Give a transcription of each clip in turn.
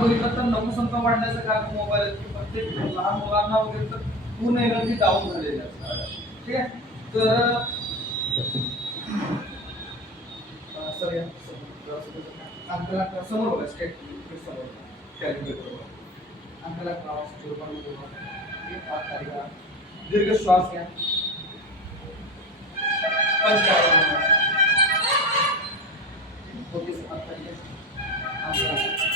बघितलं तर नपुसंख वाढण्याचं कारण मोबाईल प्रत्येक लहान मुलांना वगैरे तर पूर्ण एनर्जी डाऊन झालेली असते. ठीक आहे. तर सर अंकला समोर बघा स्टेट समोर कॅल्क्युलेटर अंकला क्रॉस 0.1 दीर्घ श्वास घ्या. पंच करा.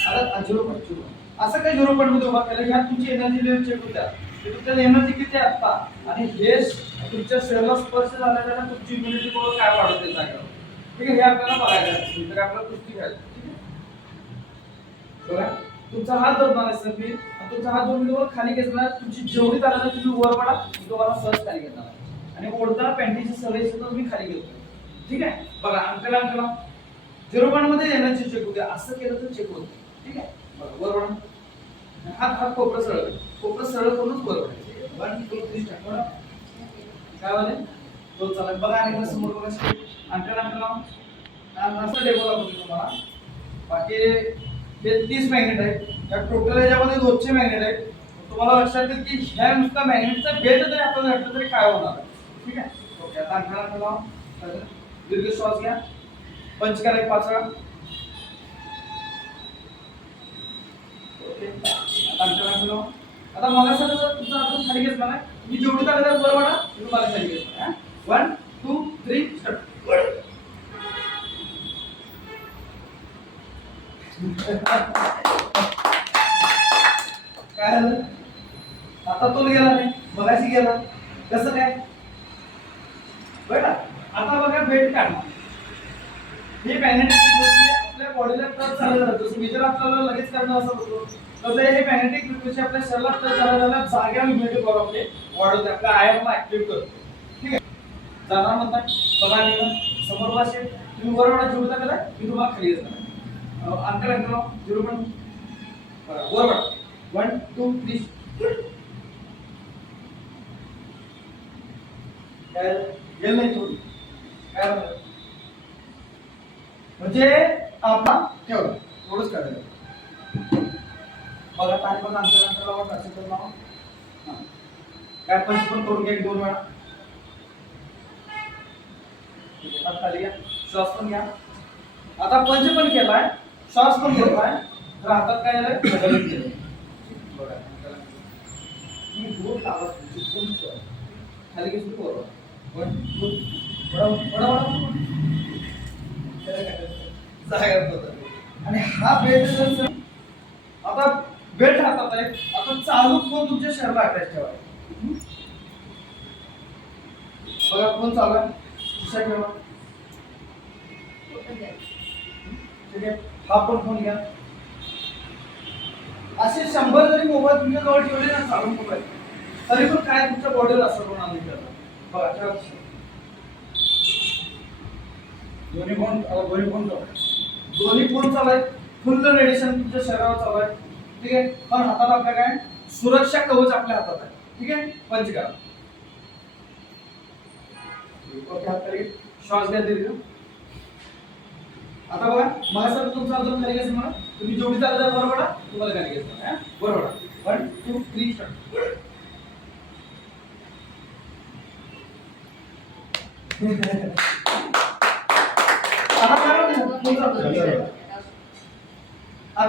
आता 0.0 असं काही 0.0 उभा केलं ह्या तुमची एनर्जी लेवल चेक होत्या. तुमच्या एनर्जी किती आहे आता आणि हे तुमच्या शरीराला स्पर्श झाल्याने तुमची इम्युनिटी पॉवर काय वाढते जागेवर. ठीक आहे. हे आपल्याला बघायचं आहे. तर आपल्याला कुस्ती घ्यायची. ठीक आहे. बघा तुमचा हात धरणार आहे सर मी तुमचा हात दोन मिनिटवर खाली घेतला. तुमची जेवढी ताकद तुम्ही वर पडा तुम्हाला सहज खाली घेणार आणि ओढताना पॅन्टीची सवय सुद्धा तुम्ही खाली घेतो. ठीक आहे. बघा अंकला 0.1 मध्ये एनर्जी चेक होते. असं केलं तर चेक होतं. ठीक आहे. बघा वर वळा. हात कोपरा सरळ करूनच वर वळायचं. 1 2 3 स्टार्ट. काय वाले तो चालेल. बघा आणि समोर बघा अंकला असं डेव्हलप होते तुम्हाला. बाकी हे 30 मॅग्नेट आहेत. या टोटल याच्यामध्ये 200 मॅग्नेट आहेत. तुम्हाला लक्षात येईल की ह्या नुसता मॅग्नेटचा बेल्ट जरी आपल्याला घातला तरी काय होणार. ठीक आहे. ओके. आता अंकला दीर्घ श्वास घ्या. पंच करा 5 वेळा. ओके. आता मला सर तुमचा हात खाली घेतला नाही. मी जेवढी ताकद वर वाढा तुम्ही मला खाली घेतला. 1 2 3 स्टार्ट. काय झालं आता तो गेला नाही बघायची गेला कसं काय बघा. आता बघा बेल्ट काढला. हे मॅग्नेटिक फ्रिक्वेन्सी आपल्या बॉडीला टच झालं जातं. जसं विचार आपल्याला लगेच करणं असं होतं तसं हे मॅग्नेटिक फ्रिक्वेन्सी आपल्या शरीराला टच झालं जागेवर इम्युनिटी पॉवर आपली वाढवते. आपल्या आयर्नला ऍक्टिव्ह करतो. ठीक आहे. जाणार म्हणतात बघा आणि समोर भाषे तुम्ही वर वाढा जेवढा केला मी तुम्हाला खाली घेतला. अंकल 0 पण वर वाढा. 1 2 3 काय गेल नाही तो काय म्हणजे आपण ठेवलं थोडंच करायचं. बघा काय पण अंतर लावा असं करून लावा. काय पंच पण करून घ्या 2 वेळा. हात खाली घ्या. श्वास पण घ्या. आता पंच पण केलाय श्वास पण घेतलाय तर हातात काय झालं बदलून केलं. बघा मी बोट लावा खाली घेऊन बरोबर 1 2 आणि हा बेल्ट आता बेल्ट हातात आहे. आता चालू फोन तुमच्या शरीराला अटॅच ठेवा. बघा फोन चालू आहे दुसरा ठेवा. ठीक आहे. हा पण फोन घ्या. असे 100 जरी मोबाईल तुमच्या जवळ ठेवले ना चालू मोबाईल तरी पण काय तुमच्या बॉडीवर असर होणार नाही त्याचा. बघा ठेवा. दोन्ही फोन चालू आहेत. फुल रेडिएशन तुमच्या शरीरावर चालू आहे. ठीक आहे. पण हातात आपल्या काय सुरक्षा कवच आपल्या हातात आहे. ठीक आहे. पंच करा. ओके. हात खाली श्वास घ्या दीर्घ. आता बघा मला सर तुमचा अजून खाली घ्यायचं म्हणा तुम्ही जेवढी चालत बरोबर तुम्हाला खाली घ्यायचं बरोबर. 1 2 3 स्टार्ट. आता